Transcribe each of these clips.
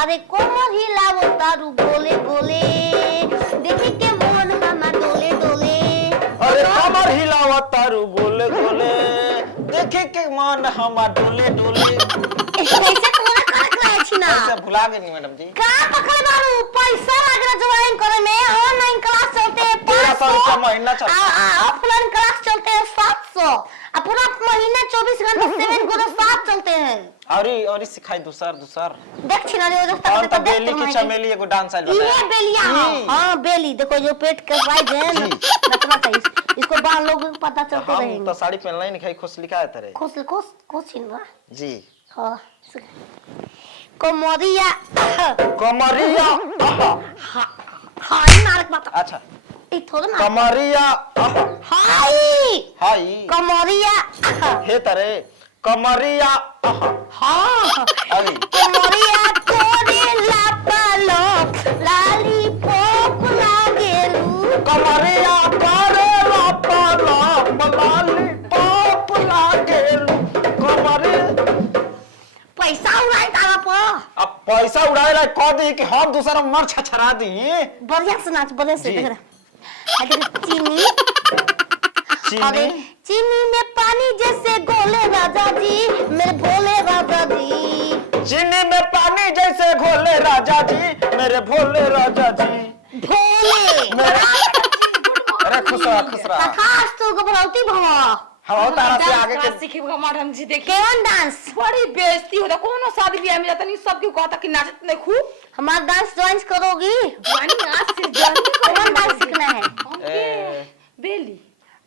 अरे कोमर हिलावो तारू गोले गोले देखी के मन हमा डोले डोले अरे कमर हिलावा तारू गोले गोले देखे के मन हमा डोले डोले। कैसे कोना करक रहे छी ना ऐसे भुला गई मैडम जी। का पकड़ मारू पैसा लागरा ज्वाइन करे में ऑनलाइन क्लास चलते हैं 1300 रुपया महीना चलता है ऑफलाइन क्लास चलते हैं 700 और पूरा महीना 24 घंटे 7 गुना 7 चलते हैं। और सिखाई दूसर देख छी ना रे दोस्त और तो बेली की चमेली एगो डांस आइल बताया ये बेलिया हां बेली देखो जो पेट के साइज है नचना चाहिए इसको बाहर लोगों को पता चलते रहेंगे। हम तो साड़ी पहनला ही नहीं खाई खुश लिखा है तेरे खुश छिनवा जी। हां कोमरिया हाय मारक बात अच्छा ई थोड़ा ना कमरिया हाय कमरिया हे तरे कमरिया हां अरे कमरिया तोरे लापालो लाली पोप लागेलू कमरिया करे लापालो लाली पोप लागेलू कमरिया पैसा उड़ाई तारा पर अब पैसा उड़ाए ला कह दी कि हम दूसरा मर छछरा दी बढ़िया से नाच बढ़िया से देख रहा चीनी अरे चीनी में पानी जैसे घोले राजा जी मेरे भोले राजा जी चीनी में पानी जैसे घोले राजा जी मेरे भोले राजा जी भोले अरे खुश रहा खास तो घबराती भवा हम तारा से आगे के सीखेगा मैडम जी देखिए केवन डांस बड़ी बेइज्जती होता कोनो शादी ब्याह में जाता नहीं सबके कहता कि नाचत नहीं खूब हमारा डांस ज्वाइन करोगी जानी आज से जानी केवन डांस सीखना है बेली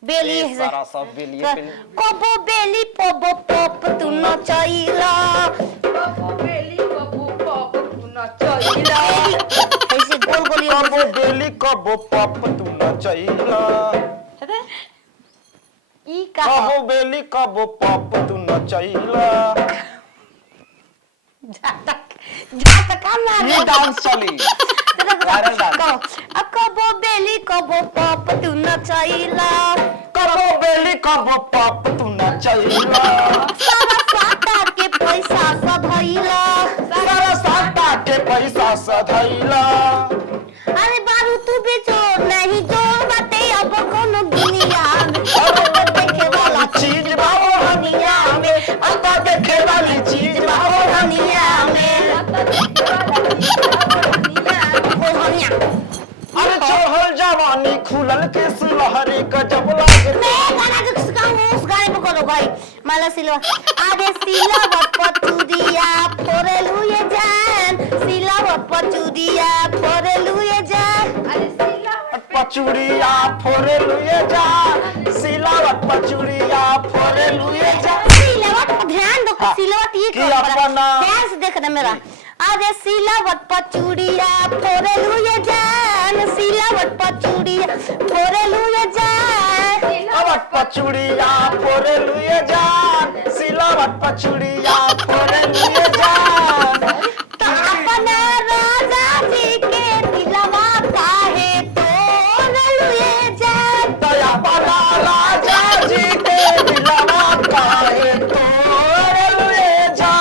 बेली ये सारा सब बेली कोबो बेली पोबो पोप तू नचैला बेली बबू पप तू नचैला ऐसे गोल गोल कबो बेली कबो पप तू नचैला ई का कबो बेली कबो पप तू नचैला जाता काम ना ये डांस चली वायरल डांस कबो बेली कबो पप तू नचैला कबो बेली कबो पप तू नचैला सारा साटा के पैसा सधैला सारा साटा के पैसा सधैला अरे बारू तू भी जोर नहीं जोर बाटे अब कोनो दुनिया में देखे वाला चीज बाबू हनिया में अब देखे वाली चीज बाबू हनिया में अरे चढ़ल जवानी खुलल के सुलहरी गजब लागे मैं गाना जो गाऊं उस गाने पे करो भाई माला सिलवा आधे सिलवा पचुदिया फोरेलू ये जान सिलवा पचुदिया फोरेलू ये जान अरे सिला पचुड़िया फोरे लुए जा सिलावट पचुड़िया फोरे लुए जा सिलवट पर ध्यान दो सिलवट ये कि अपना ध्यान से देखना मेरा आधे सिलवट पचुड़िया फोरेलू ये जान सिलवट पचुड़िया फोरेलू ये जान सिलावट पचुड़िया फोरे लुए जा सिलावट पचुड़िया फोरे लुए जा तो अपना राजा जी के दिलवा काहे तोड़ लुए जान दया बना राजा जी के दिलवा काहे तोड़ लुए जा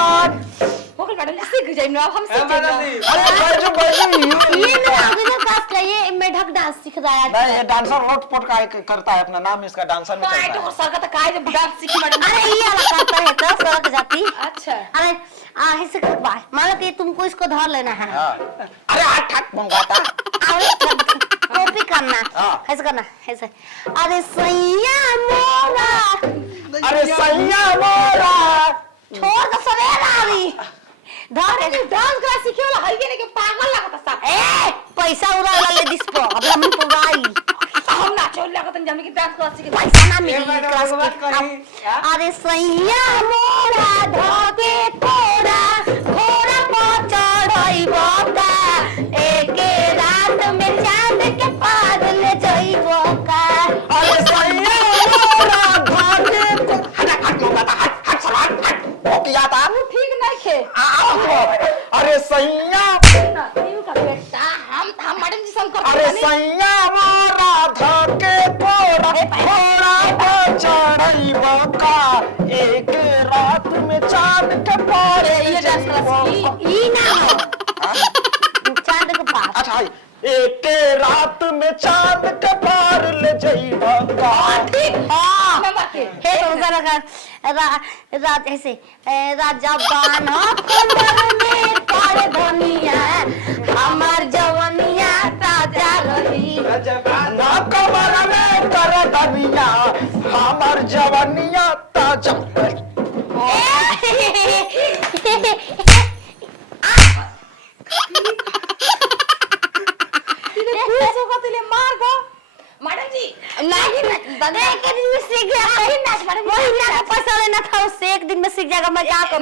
होकर मैडम सीख जाए ना हम सीख जाए अरे बैजू ये मेरा अभिनय क्लास का ये मैं ढक डांस सीख रहा है नहीं ये डांसर लोटपोट का करता है अपना नाम इसका डांसर में काय चलता तो है सरका तो काय जब डांस सीखी मैडम अरे ये वाला करता है तो सड़क जाती अच्छा अरे ऐसे कर बाय मान लो कि तुमको इसको धर लेना है हाँ। अरे हाथ हाथ मंगवाता कॉपी करना हाँ। ऐसे करना ऐसे अरे सैया मोरा अरे सैया मोरा छोड़ दो सवेरा अभी धर अरे डांस क्लास सीखे वाला हल्के नहीं के पागल लगता सा ए पैसा उड़ा ले दिस पर अब हम पुगाई हम नाचो लगत जाने की डांस क्लास सीखे पैसा ना मिली क्लास में अरे सैया मोरा धोके कोरा घोड़ा पर चढ़ाई बका एक रात में चांद के पार ले जाइबो का अरे सैया मोरा भागे को हट हट मंगवाता हट सवाल हट वो किया था ठीक नहीं खे अरे सैया ना क्यों का बेटा हम मैडम जी संग अरे सैया मोरा धके कोरा घोड़ा पर चढ़ाई बका एक रात में चांद के पार ये डांस क्लास ई ना हो अच्छा एक रात में चांद के पार ले जाइबा का। हाँ नंबर के हे तो जरा रात ऐसे राजा बाना कमर में कर धनिया हमार जवनिया ताजा रही ना कमर में कर धनिया हमार जवानिया ताजा। मार दो मैडम जी। नहीं एक दिन में सीख गया वही नाच पसंद ना था उससे एक दिन में सीख जाएगा मजाक